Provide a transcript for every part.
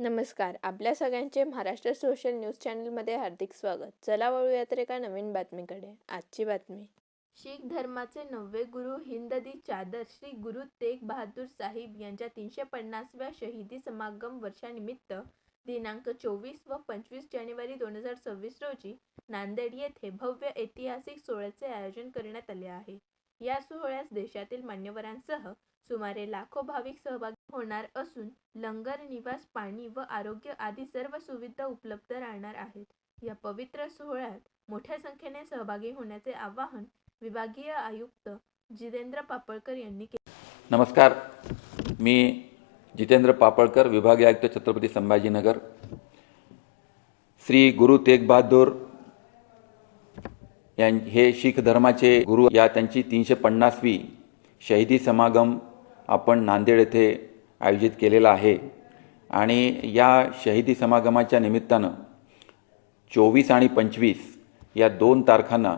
नमस्कार. आपल्या सगळ्यांचे महाराष्ट्र सोशल न्यूज चॅनलमध्ये हार्दिक स्वागत. चला वळूया तर एका नवीन बातमीकडे. आजची बातमी. शीख धर्माचे 9वे गुरु हिंद दी चादर श्री गुरु तेग बहादूर साहिब यांच्या 350व्या शहीदी समागम वर्षानिमित्त दिनांक 24 व 25 जानेवारी 2026 रोजी नांदेड येथे भव्य ऐतिहासिक सोहळ्याचे आयोजन करण्यात आले आहे. या सोहळ्यास देशातील मान्यवरांसह सुमारे लाखो भाविक सहभागी होणार असून लंगर, निवास, पाणी व आरोग्य आदी सर्व सुविधा उपलब्ध राहणार आहेत. या पवित्र सोहळ्यात मोठ्या संख्येने सहभागी होण्याचे आवाहन विभागीय आयुक्त जितेंद्र पापळकर यांनी केले. नमस्कार, मी जितेंद्र पापळकर, विभागीय आयुक्त छत्रपती संभाजीनगर. श्री गुरु तेग बहादूर हे शीख धर्माचे गुरु या त्यांची 350वी शहीदी समागम आपण नांदेड येथे आयोजित केलेला आहे. आणि या शहीदी समागमाच्या निमित्तानं 24 आणि 25 या 2 तारखांना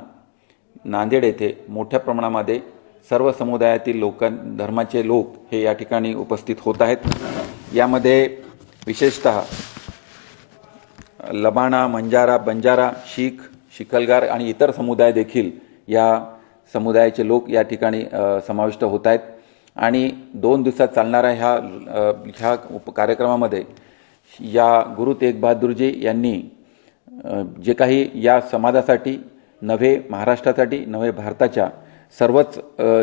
नांदेड येथे मोठ्या प्रमाणामध्ये सर्व समुदायातील धर्माचे लोक हे या ठिकाणी उपस्थित होत आहेत. यामध्ये विशेषतः लबाणा, मंजारा, बंजारा, शीख, शिकलगार आणि इतर समुदाय देखील या समुदायाचे लोक या ठिकाणी समाविष्ट होत आहेत. आणि 2 दिवसात चालणाऱ्या ह्या कार्यक्रमामध्ये या गुरु तेग बहादूरजी यांनी जे काही या समाजासाठी नव्हे महाराष्ट्रासाठी नव्हे भारताच्या सर्वच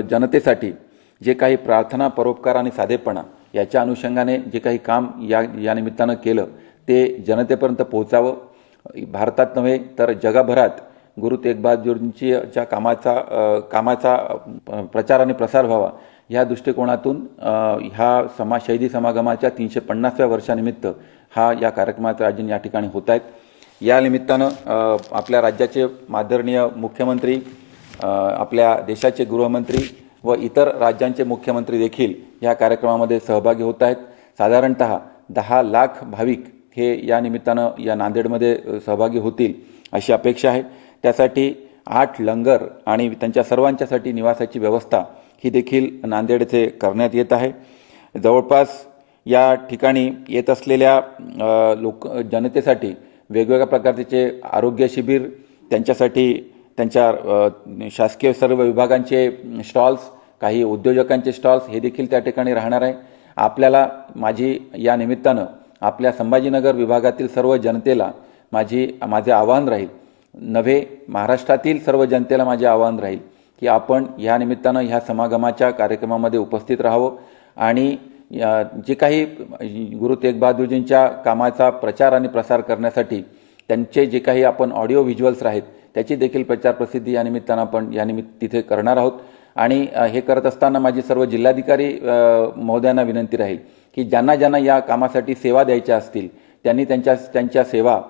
जनतेसाठी जे काही प्रार्थना, परोपकार आणि साधेपणा याच्या अनुषंगाने जे काही काम या निमित्तानं केलं ते जनतेपर्यंत पोहोचावं. भारतात नव्हे तर जगभरात गुरु तेग बहादूरजींच्या कामाचा प्रचार आणि प्रसार व्हावा या दृष्टिकोनातून ह्या शहीदी समागमाच्या 350व्या वर्षानिमित्त या कार्यक्रमाचं आयोजन या ठिकाणी होत आहेत. या निमित्तानं आपल्या राज्याचे आदरणीय मुख्यमंत्री, आपल्या देशाचे गृहमंत्री व इतर राज्यांचे मुख्यमंत्री देखील या कार्यक्रमामध्ये सहभागी होत आहेत. साधारणतः 10 लाख भाविक हे या निमित्तानं या नांदेडमध्ये सहभागी होतील अशी अपेक्षा आहे. त्यासाठी 8 लंगर आणि त्यांच्या सर्वांच्यासाठी निवासाची व्यवस्था ही देखील नांदेड येथे करण्यात येत आहे. जवळपास या ठिकाणी येत असलेल्या जनतेसाठी वेगवेगळ्या प्रकारचे आरोग्य शिबिर, त्यांच्यासाठी त्यांच्या शासकीय सर्व विभागांचे स्टॉल्स, काही उद्योजकांचे स्टॉल्स हे देखील त्या ठिकाणी राहणार आहे. आपल्याला माझी या निमित्तानं आपल्या संभाजीनगर विभागातील सर्व जनतेला माझे आवाहन राहील, नव्हे महाराष्ट्रातील सर्व जनतेला माझे आवाहन राहील की आपण या निमित्तानं ह्या समागमाच्या कार्यक्रमामध्ये उपस्थित राहावं आणि जे काही गुरु तेग बहादूरजींच्या कामाचा प्रचार आणि प्रसार करण्यासाठी त्यांचे जे काही आपण ऑडिओ व्हिज्युअल्स आहेत त्याची देखील प्रचार प्रसिद्धी या निमित्तानं आपण तिथे करणार आहोत. आणि हे करत असताना माझी सर्व जिल्हाधिकारी महोदयांना विनंती राहील की ज्यांना या कामासाठी सेवा द्यायच्या असतील त्यांनी त्यांच्या सेवा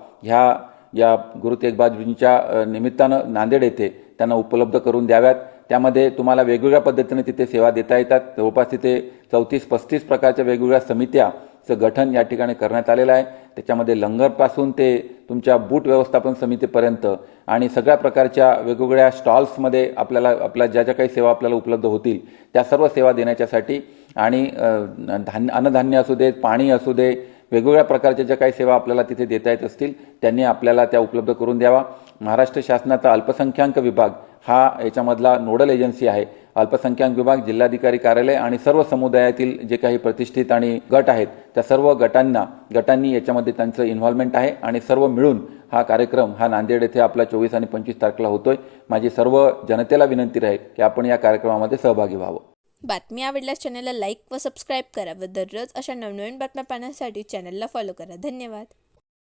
या गुरु तेग बहादूरजींच्या निमित्तानं नांदेड येथे त्यांना उपलब्ध करून द्याव्यात. त्यामध्ये तुम्हाला वेगवेगळ्या पद्धतीने तिथे सेवा देता येतात. जवळपास तिथे 34-35 प्रकारच्या वेगवेगळ्या समित्याचं गठन या ठिकाणी करण्यात आलेलं आहे. त्याच्यामध्ये लंगरपासून ते तुमच्या बूट व्यवस्थापन समितीपर्यंत आणि सगळ्या प्रकारच्या वेगवेगळ्या स्टॉल्समध्ये आपल्या ज्या काही सेवा आपल्याला उपलब्ध होतील त्या सर्व सेवा देण्याच्यासाठी आणि अन्नधान्य असू देत, पाणी असू दे, वेगवेगळ्या प्रकारच्या ज्या काही सेवा आपल्याला तिथे देता येत असतील त्यांनी आपल्याला त्या उपलब्ध करून द्यावा. महाराष्ट्र शासनाचा अल्पसंख्याक विभाग हा याच्यामधला नोडल एजन्सी आहे. अल्पसंख्याक विभाग, जिल्हाधिकारी कार्यालय आणि सर्व समुदायातील जे काही प्रतिष्ठित आणि गट आहेत त्या सर्व गटांनी याच्यामध्ये त्यांचं इन्व्हॉल्वमेंट आहे आणि सर्व मिळून हा कार्यक्रम नांदेड येथे आपला 24 आणि 25 तारखेला होतोय. माझी सर्व जनतेला विनंती राहील की आपण या कार्यक्रमामध्ये सहभागी व्हावं. बातमी आवडल्यास चॅनलला लाईक व सबस्क्राईब करा व दररोज अशा नवनवीन बातम्या पाहण्यासाठी चॅनलला फॉलो करा. धन्यवाद.